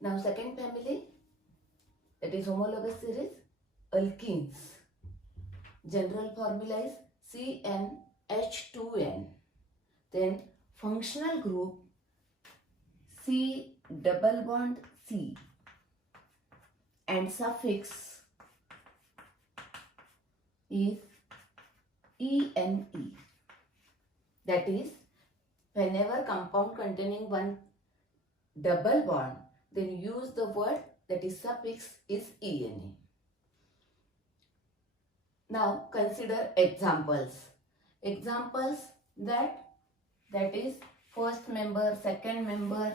Now second family, that is homologous series, alkenes. General formula is CnH2n. Then functional group C double bond C and suffix is ENE. That is, whenever compound containing one double bond, then use the word that is suffix is ENE. Now consider examples. Examples that is first member, second member,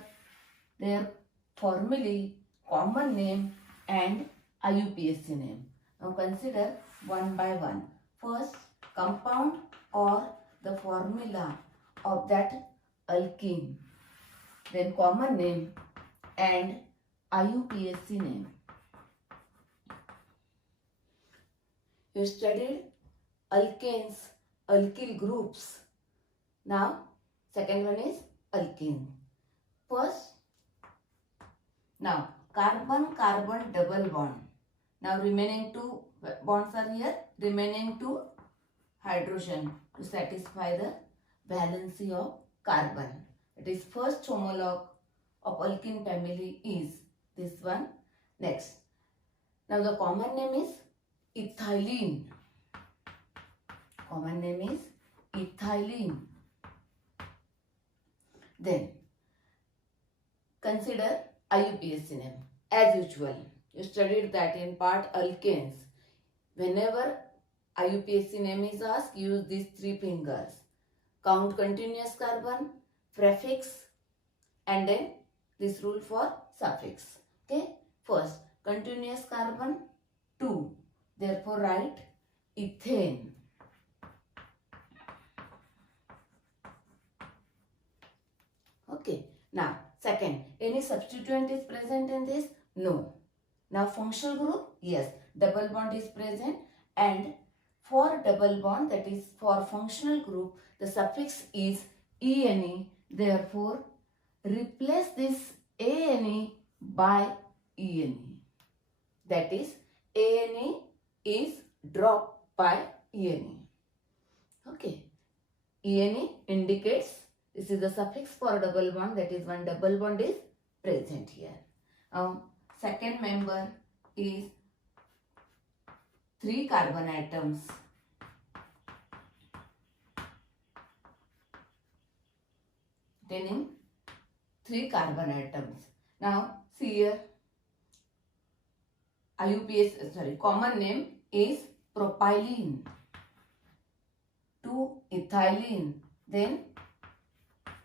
their formulae, common name and IUPAC name. Now consider one by one. First, compound or the formula of that alkene, then common name and IUPAC name. You studied alkanes, alkyl groups. Now, second one is alkene. First, now carbon-carbon double bond. Now remaining two bonds are here, remaining two hydrogen to satisfy the valency of carbon. It is first homologue of alkene family is this one. Next, now the common name is ethylene. Common name is ethylene. Then consider IUPAC name. As usual, you studied that in part alkanes. Whenever IUPAC name is asked, use these three fingers. Count continuous carbon, prefix and then this rule for suffix. Okay. First, continuous carbon 2. Therefore, write ethane. Okay. Now, second, any substituent is present in this? No. Now, functional group? Yes. Double bond is present, and for double bond, that is for functional group, the suffix is ENE. Therefore, replace this ANE by ENE. That is, ANE is dropped by ENE. Okay. ENE indicates this is the suffix for double bond, that is one double bond is present here. Second member is 3 carbon atoms. Containing 3 carbon atoms. Now see here, common name is propylene, 2 ethylene, then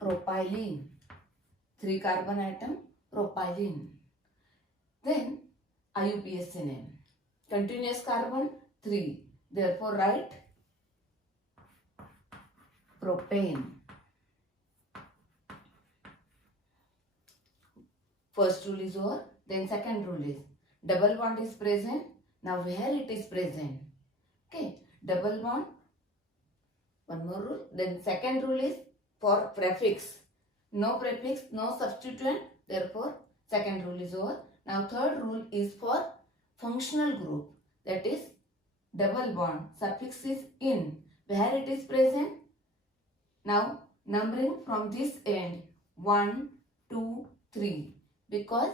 propylene, 3 carbon atom, propylene. Then IUPAC name, continuous carbon 3, therefore write propane. First rule is over, then second rule is double bond is present. Now where it is present? Okay, double bond, one more rule. Then second rule is for prefix. No prefix, no substituent, therefore second rule is over. Now third rule is for functional group, that is double bond, suffix is in. Where it is present? Now numbering from this end 1, 2, 3, because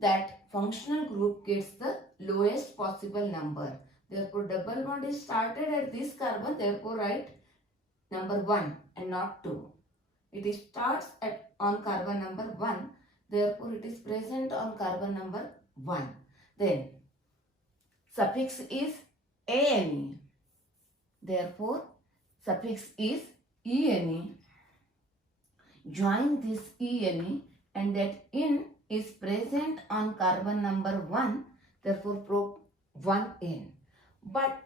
that functional group gets the lowest possible number. Therefore double bond is started at this carbon, therefore write number 1 and not 2. It starts on carbon number 1, therefore it is present on carbon number 1. Then suffix is ANE, therefore suffix is ENE. Join this ENE and that in is present on carbon number 1, therefore prop 1N. But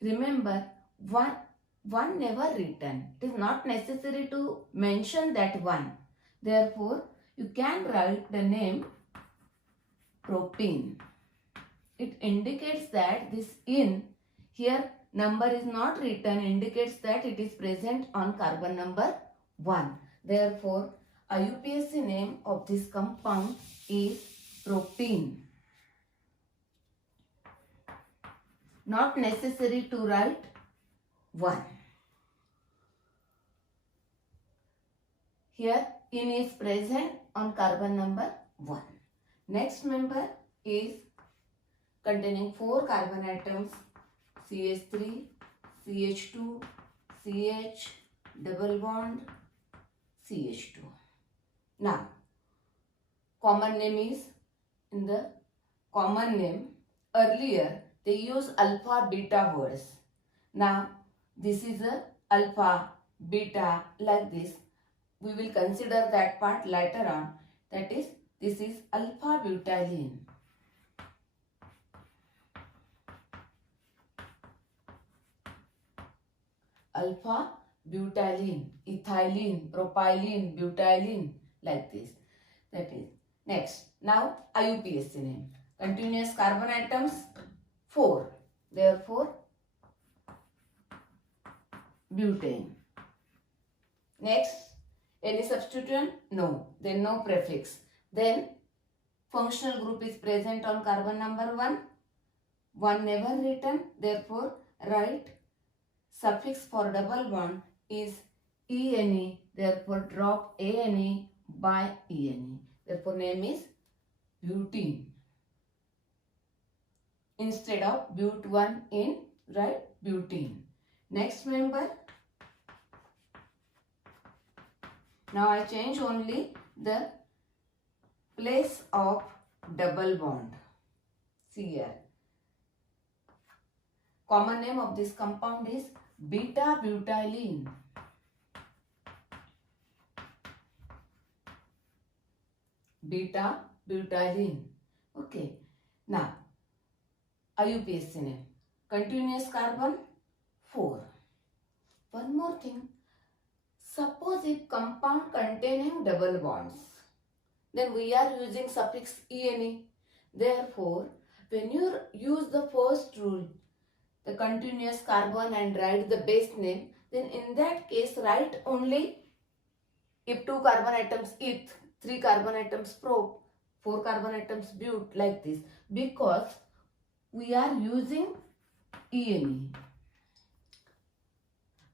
remember, one never written. It is not necessary to mention that one. Therefore, you can write the name propene. It indicates that this in here number is not written, indicates that it is present on carbon number 1. Therefore, IUPAC name of this compound is propene. Not necessary to write 1. Here in is present on carbon number 1. Next member is containing 4 carbon atoms, CH3, CH2, CH, double bond, CH2. Now, common name is, in the common name, earlier they use alpha beta words. Now, this is a alpha, beta, like this. We will consider that part later on. That is, this is alpha butylene. Alpha butylene, ethylene, propylene, butylene, like this. That is. Next, now IUPAC name. Continuous carbon atoms 4. Therefore, butane. Next, any substituent? No. Then no prefix. Then functional group is present on carbon number 1. 1 never written. Therefore, write suffix for double bond is ene. Therefore, drop ane by ene. Therefore, name is butene. Instead of but1 in, write butene. Next member. Now I change only the place of double bond. See here. Common name of this compound is beta butylene. Beta butylene. Okay. Now, IUPAC name. Continuous carbon 4. One more thing. Suppose if compound containing double bonds, then we are using suffix ene. Therefore, when you use the first rule, the continuous carbon, and write the base name, then in that case write only if 2 carbon atoms eth, 3 carbon atoms prop, 4 carbon atoms but, like this, because we are using ene.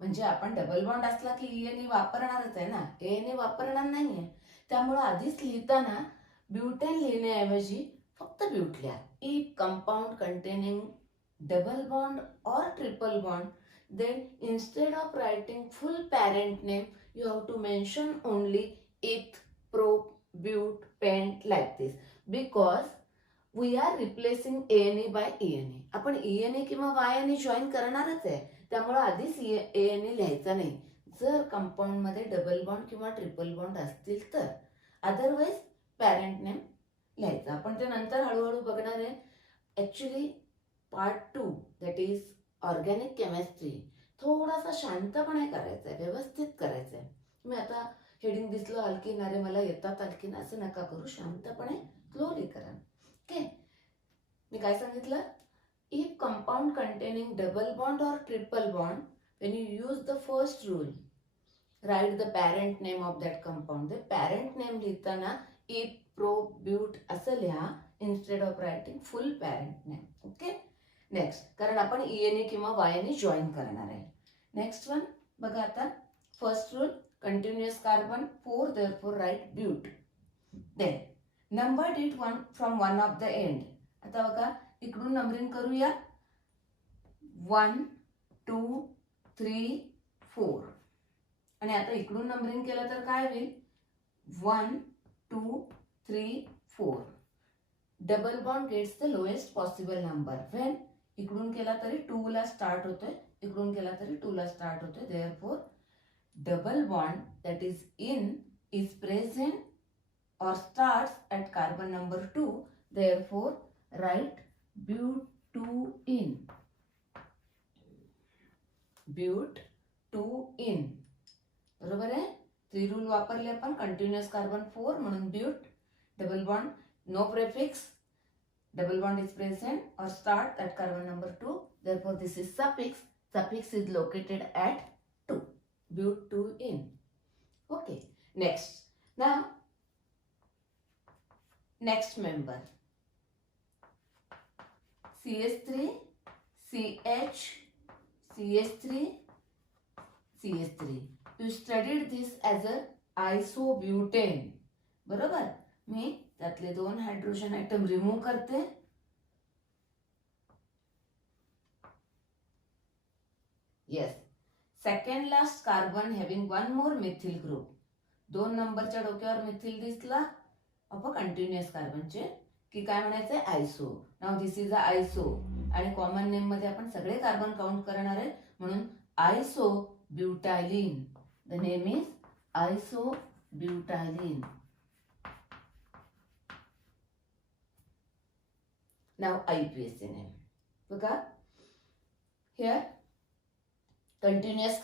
म्हणजे आपण double bond असला की ene वापरणारच आहे ना, ene वापरणार नाहीये. त्यामुळे आधीच लिहिताना ब्युटेन लिहिण्याऐवजी फक्त ब्यूट लिहा. If compound containing double bond or triple bond, then instead of writing full parent name, you have to mention only eth, prop, but, pent, like this, because we are replacing ane by ene. आपण ene किंवा yne join करणारच आहे, त्यामुळे आधीच ane लिहायचा नाही जर compound मध्ये डबल बॉन्ड किंवा ट्रिपल बॉन्ड असतील तर. अदरवाइज पॅरेंट नेम लिहायचा. आपण ते नंतर हळूहळू बघणार आहे. Actually part 2 that is organic chemistry थोडासा शांतपणे करायचा आहे, व्यवस्थित करायचं आहे. तुम्ही आता हेडिंग दिसलं अल्किन, अरे मला येतात अल्किन असं नका करू, शांतपणे स्लोली करा. ओके. मी काय सांगितलं? If compound containing double bond और triple bond, when you use the first rule, write the parent name of that compound. The parent name लिहिताना इफ, प्रोप, ब्यूट असं लिहा instead of writing full parent name. Okay. Next, कारण आपण ene किंवा yne join करणार आहे. Next one बघा आता. First rule continuous carbon 4, therefore write but. Then numbered it one from one of the end. आता बघा इकडून नंबरिंग करूया. 1 2 3 4. आणि आता इकडून नंबरिंग केलं तर काय होईल? 1 2 3 4. Double bond gets the lowest possible number. When इकडून केला तरी 2 ला स्टार्ट होतोय, इकडून केला तरी 2 ला स्टार्ट होतोय. Therefore double bond that is in is present or starts at carbon number 2. Therefore, write but2in. but2in. बरोबर आहे. 3 रूल वापरले आपण. कंटिन्युअस कार्बन 4 म्हणून but. Double bond no prefix. Double bond is present or start at carbon number 2. Therefore, this is suffix. Suffix is located at 2. but2in. Okay. Next. Now, Next member CH3, CH, CH3, CH3. You studied this as a isobutane. बरोबर. मी त्यातले 2 hydrogen item remove करते. Yes. Second last carbon having one more methyl group. 2 नंबरच्या डोक्यावर मिथिल दिसला of a continuous कार्बनचे की काय म्हणायचंय आयसो. Now this is a आयसो आणि कॉमन नेम मध्ये आपण सगळे कार्बन काउंट करणार आहे म्हणून isobutylene. The name is isobutylene. नाव IUPAC नेम बघा. Here continuous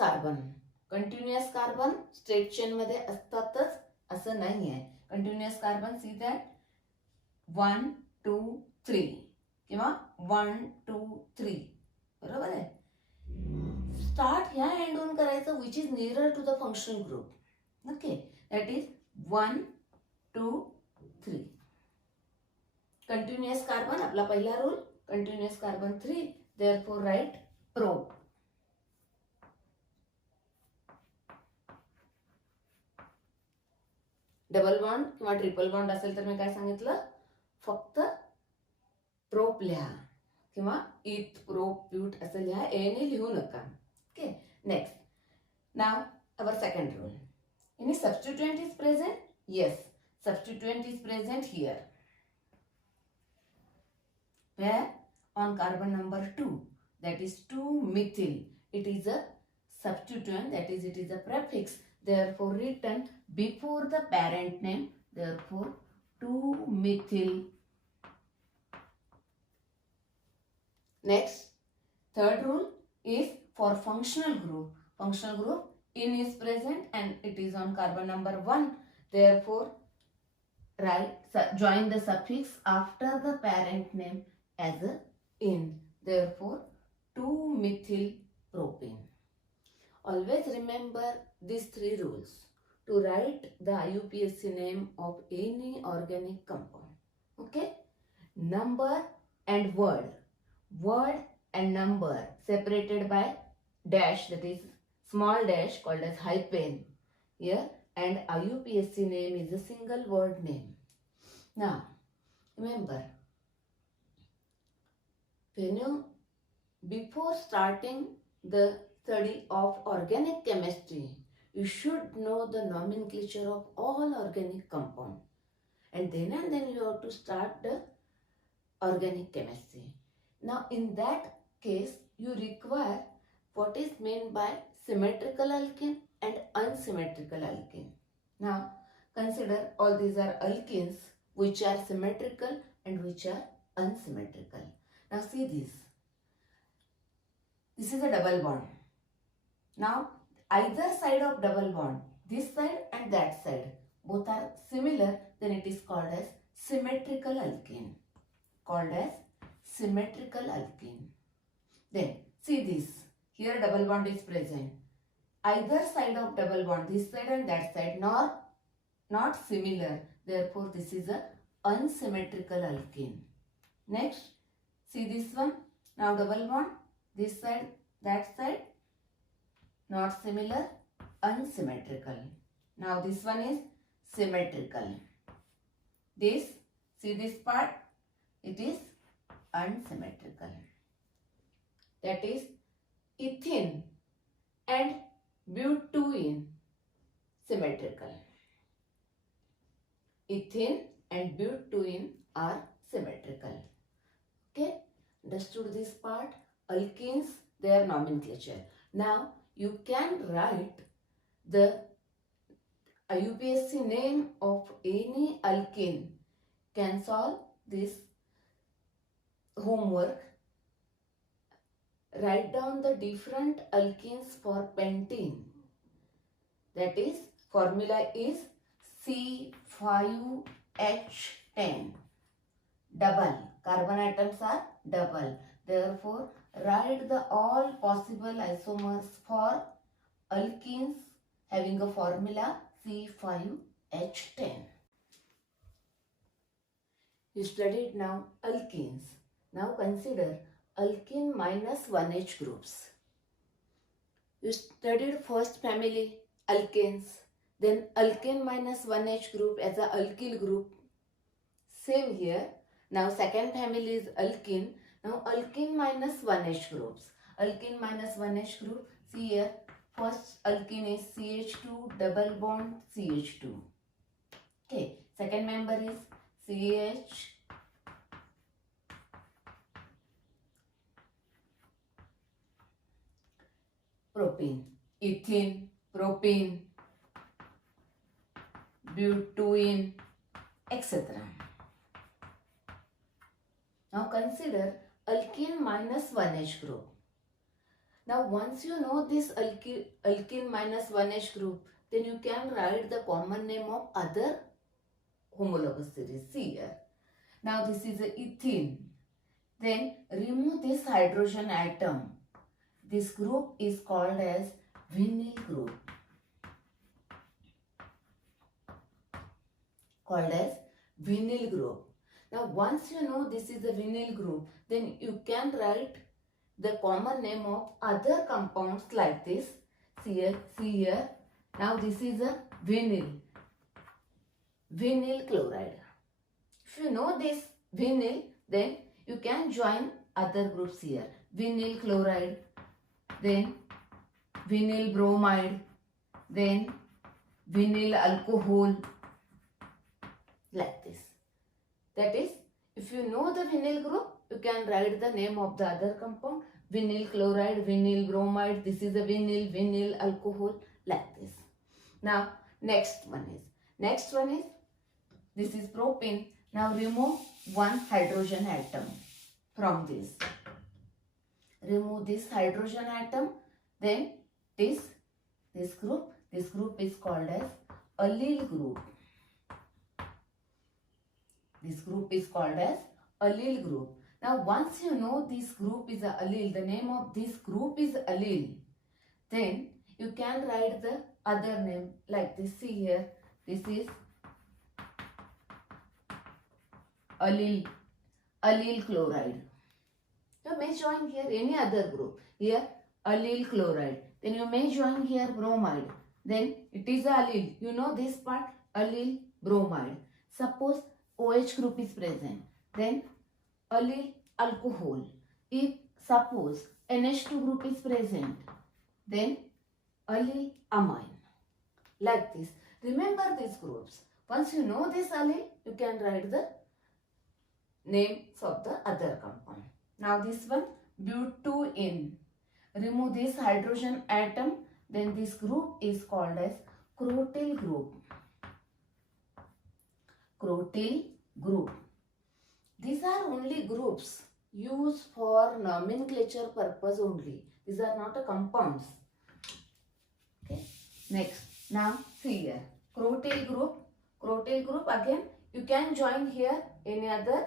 carbon straight chain मध्ये असतातच असं नाही आहे. कंटिन्युअस कार्बन सी दॅट 1 2 3 किंवा 1 2 3 बरोबर आहे. स्टार्ट ह्या एंडून करायचं which is nearer to the functional group. Okay that is 1 2 3. Continuous carbon आपला पहिला rule. Continuous carbon 3 therefore write prop. Double bond किंवा ट्रिपल बॉन्ड असेल तर मी काय सांगितलं फक्त प्रोप लिहा किंवा इथ प्रोप ब्यूट असं लिहा. एने लिहू नका. Okay next. नाव our second rule. Any substituent is present. Yes substituent is present here. Where on carbon number 2 that is 2-methyl it is a substituent, that is it is a prefix, therefore written before the parent name, therefore 2-methyl. Next third rule is for functional group in is present and it is on carbon number 1, therefore join the suffix after the parent name as a in, therefore 2-methyl propane. Always remember these 3 rules to write the IUPAC name of any organic compound. Okay, number and word and number separated by dash, that is small dash called as hyphen here, and IUPAC name is a single word name. Now remember, before starting the study of organic chemistry, you should know the nomenclature of all organic compounds, and then you have to start the organic chemistry. Now in that case you require what is meant by symmetrical alkene and unsymmetrical alkene. Now consider all these are alkenes which are symmetrical and which are unsymmetrical. Now see this. This is a double bond. Now either side of double bond, this side and that side, both are similar, then it is called as symmetrical alkene. Called as symmetrical alkene. Then see this. Here double bond is present. Either side of double bond, this side and that side, not similar. Therefore this is a unsymmetrical alkene. Next. See this one. Now double bond. This side, that side. Not similar. Unsymmetrical. Now this one is symmetrical. This. See this part. It is unsymmetrical. That is ethene and butene. Symmetrical. Ethene and butene are symmetrical. Okay, understood this part? Alkenes, their nomenclature. Now you can write the IUPAC name of any alkene. Can solve this homework. Write down the different alkenes for pentene. That is, formula is C5H10. Double. Carbon atoms are double. Therefore, write the all possible isomers for alkenes having a formula C5H10. You studied now alkenes. Now consider alkene minus 1H groups. You studied first family alkanes, then alkane minus 1H group as a alkyl group. Same here. Now second family is alkene. Now alkene minus 1H groups. Alkene minus 1H group. See here. First alkene is CH2 double bond CH2. Okay. Second member is CH propene, ethene, propene, butene, etc. Now consider alkene minus 1H group. Now once you know this alkene minus 1H group, then you can write the common name of other homologous series. See here. Now this is a ethene. Then remove this hydrogen atom. This group is called as vinyl group. Called as vinyl group. Now once you know this is a vinyl group, then you can write the common name of other compounds like this. See here. Now this is a vinyl chloride. If you know this vinyl, then you can join other groups here. Vinyl chloride, then vinyl bromide, then vinyl alcohol, like this. That is, if you know the vinyl group, you can write the name of the other compound. Vinyl chloride, vinyl bromide, this is a vinyl alcohol, like this. Now, next one is, this is propane. Now remove one hydrogen atom from this. Remove this hydrogen atom. Then this group is called as allyl group. This group is called as allyl group. Now once you know this group is a allele, the name of this group is allele, then you can write the other name like this. See here, this is allyl chloride. You may join here any other group. Here allyl chloride. Then you may join here bromide. Then it is allele. You know this part, allyl bromide. Suppose OH group is present. Then allyl alcohol. If suppose NH2 group is present, then allyl amine. Like this. Remember these groups. Once you know this allele, you can write the names of the other compound. Now this one, butene. Remove this hydrogen atom. Then this group is called as crotyl group. Crotyl group. These are only groups used for nomenclature purpose only. These are not a compounds. Okay. Next. Now see here. Crotyl group. Crotyl group again. You can join here any other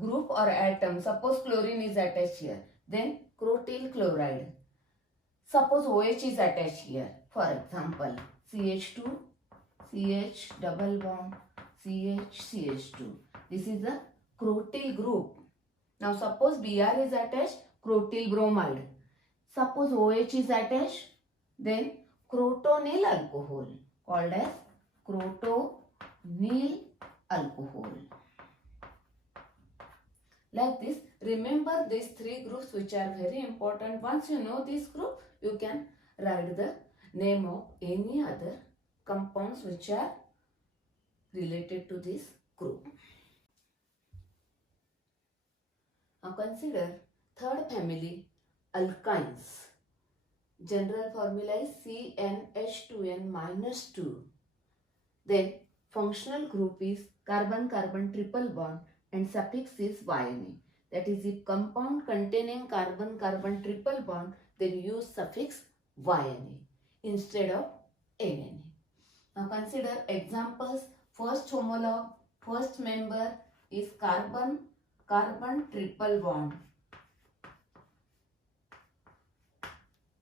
group or atom. Suppose chlorine is attached here. Then crotyl chloride. Suppose OH is attached here. For example, CH2, CH double bond, CH, CH2. This is the crotyl group. Now suppose Br is attached, crotyl bromide. Suppose OH is attached, then crotonyl alcohol, called as crotonyl alcohol. Like this, remember these three groups which are very important. Once you know this group, you can write the name of any other compounds which are related to this group. Now consider third family, alkynes. General formula is CnH2n minus 2. Then functional group is carbon-carbon triple bond and suffix is YNA. That is, if compound containing carbon-carbon triple bond, then use suffix YNA instead of NNA. Now consider examples. First homolog, first member is carbon-carbon triple bond.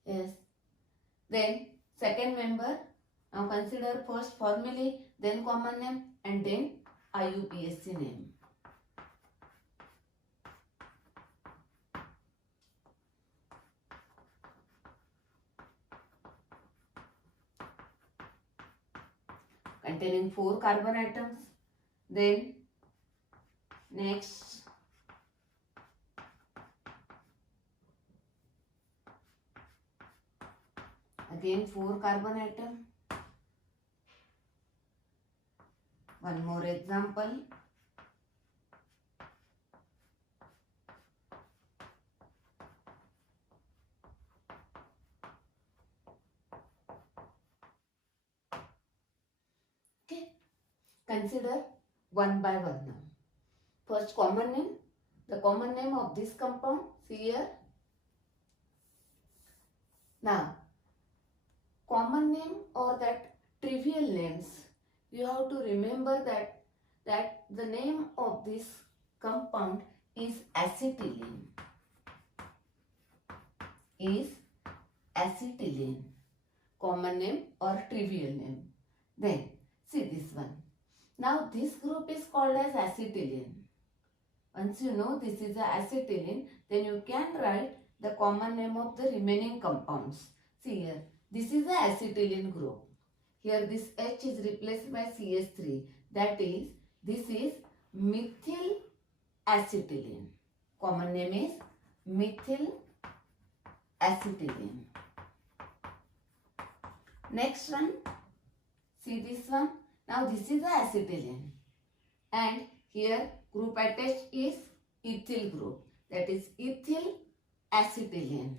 Yes. Then second member Now consider first formulae, then common name, and then IUPAC name. Containing 4 carbon atoms. Then next again 4 carbon atom. One more example. Okay. Consider one by one now. First common name. The common name of this compound. See here. Now, common name or that trivial names, you have to remember that the name of this compound is acetylene. Is acetylene. Common name or trivial name. Then see this one. Now this group is called as acetylene. Once you know this is a acetylene, then you can write the common name of the remaining compounds. See here, this is the acetylene group. Here this H is replaced by CH3. That is, this is methyl acetylene. Common name is methyl acetylene. Next one, see this one. Now this is the acetylene. And here group attached is ethyl group. That is ethyl acetylene.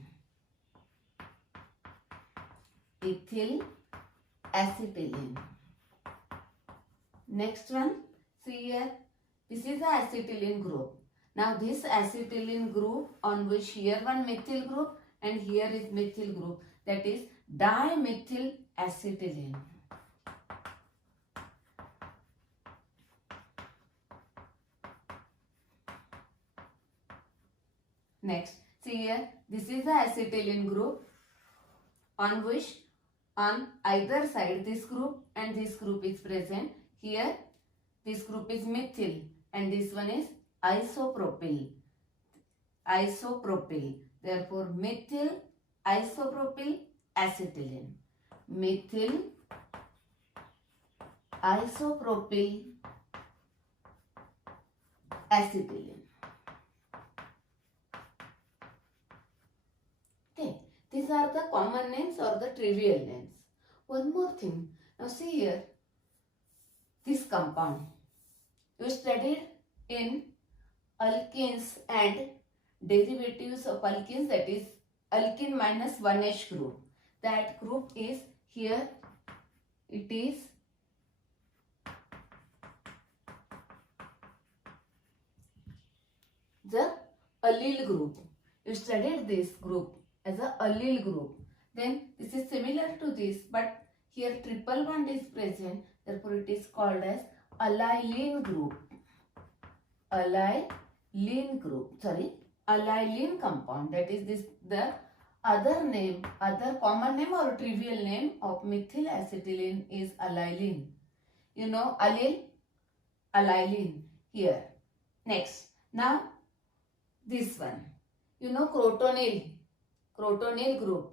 Ethyl acetylene. Next one, see here, this is the acetylene group. Now this acetylene group on which here one methyl group and here is methyl group, that is dimethyl acetylene. Next, see here, this is the acetylene group on which on either side this group and this group is present. Here this group is methyl and this one is isopropyl. Isopropyl. Therefore methyl isopropyl acetylene. Methyl isopropyl acetylene. Okay, these are the common names or the trivial names. One more thing. Now see here, this compound you studied in alkenes and derivatives of alkenes, that is alkene minus 1H group. That group is here, it is the allyl group. You studied this group as a allyl group. Then this is similar to this, but here triple bond is present. Therefore it is called as allylene group. Allylene group. Sorry, allylene compound. That is this the other name, other common name or trivial name of methyl acetylene is allylene. You know allyl, allylene here. Next, now this one. You know crotonyl. Crotonyl group.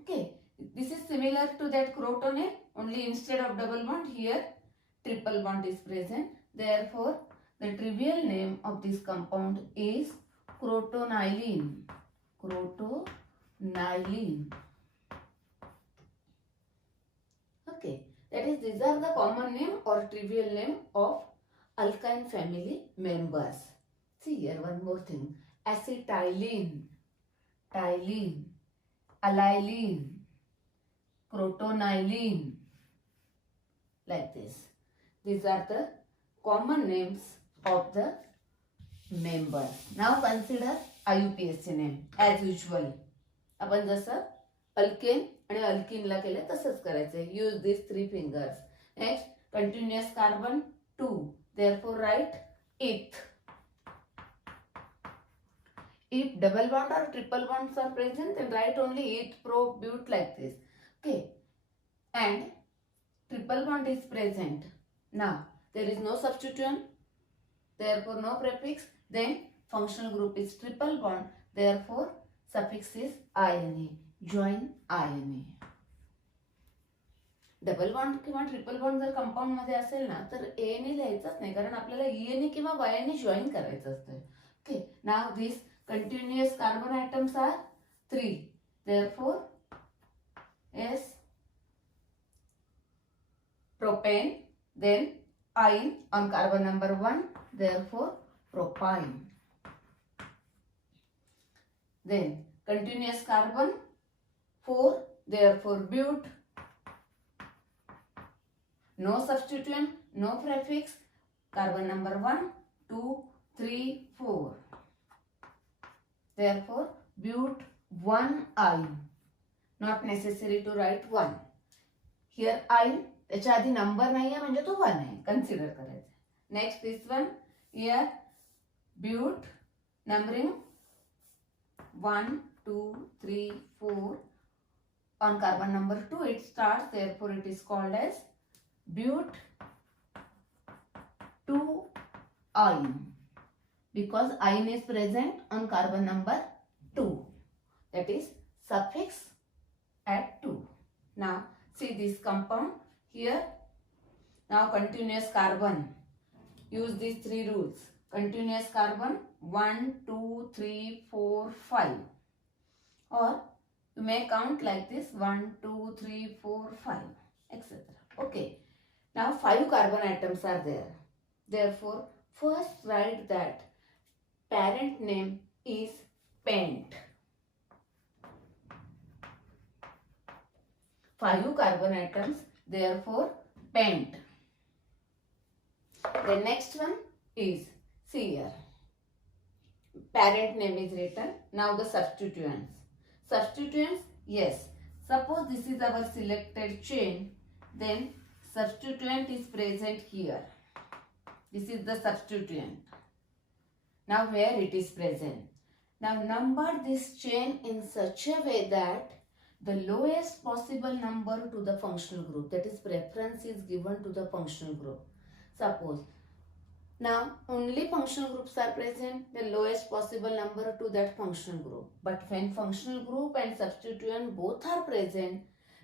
Okay, this is similar to that crotonyl, only instead of double bond here triple bond is present. Therefore the trivial name of this compound is crotonylene. Crotonylene. Okay, that is, these are the common name or trivial name of alkyne family members. See here one more thing. Acetylene, tylene, allylene, crotonylene, like this. These are the common names of the members. Now consider IUPAC name as usual. आपण जसं alkane आणि अल्किनला केलं तसंच करायचं. Use this 3 fingers. Next, continuous carbon 2. Therefore write eth. If double bond or triple bonds are present, then write only eth, pro, but like this. Okay. And triple bond is present. Now there is no substituent, therefore no prefix, then functional group is triple bond, therefore suffix is ine, join ine. Double bond किंवा triple bond जर compound मध्ये असेल ना तर ए ने लिहायचंच नाही, कारण आपल्याला ई ने किंवा वाय ने जॉईन करायचं असतं. Okay, now this continuous carbon atoms are 3, therefore S propane, then ine on carbon number 1, therefore propyne. Then continuous carbon 4, therefore but. No substituent, no prefix, carbon number 1, 2, 3, 4. Therefore, but 1ine. Not necessary to write 1. Here ine, त्याच्या आधी number नाही आहे म्हणजे तो 1 आहे, consider करायचं. Next this one, here but numbering 1, 2, 3, 4. On carbon number 2 it starts, therefore it is called as but 2ine, because ine is present on carbon number 2, that is suffix at 2. Now see this compound here. Now continuous carbon, use these 3 rules. Continuous carbon 1, 2, 3, 4, 5, or you may count like this 1, 2, 3, 4, 5, etc. Okay. Now 5 carbon atoms are there. Therefore, first write that parent name is pent. 5 carbon atoms, therefore pent. The next one is, see here, parent name is written. Now the substituents. Substituents, yes. Suppose this is our selected chain, then substituent is present here. This is the substituent. Now where it is present? Now number this chain in such a way that the lowest possible number to the functional group, that is preference is given to the functional group. Suppose now only functional groups are present, the lowest possible number to that functional group. But when functional group and substituent both are present,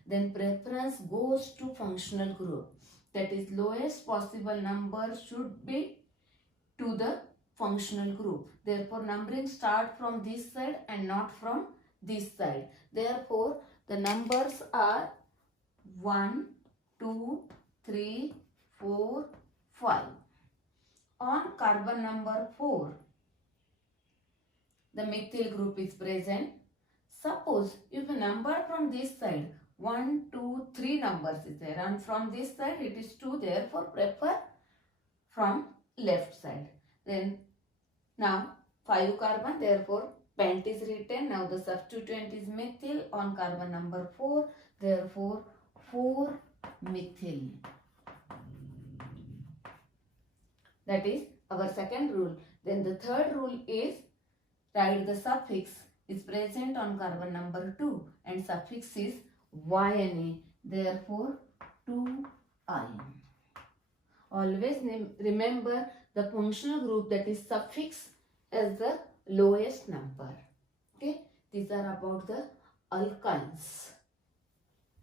then preference goes to functional group. That is lowest possible number should be to the functional group. Therefore numbering start from this side and not from this side. Therefore the numbers are 1, 2, 3, 4, 5. On carbon number 4, the methyl group is present. Suppose if you number from this side, 1, 2, 3 numbers is there, and from this side it is 2, therefore prefer from left side. Then now 5 carbon, therefore pent is written. Now the substituent is methyl on carbon number 4, therefore 4 methyl. That is our second rule. Then the third rule is write the suffix is present on carbon number 2 and suffix is yne, therefore 2ine. Always remember the functional group, that is suffix, as the lowest number. Okay, these are about the alkynes.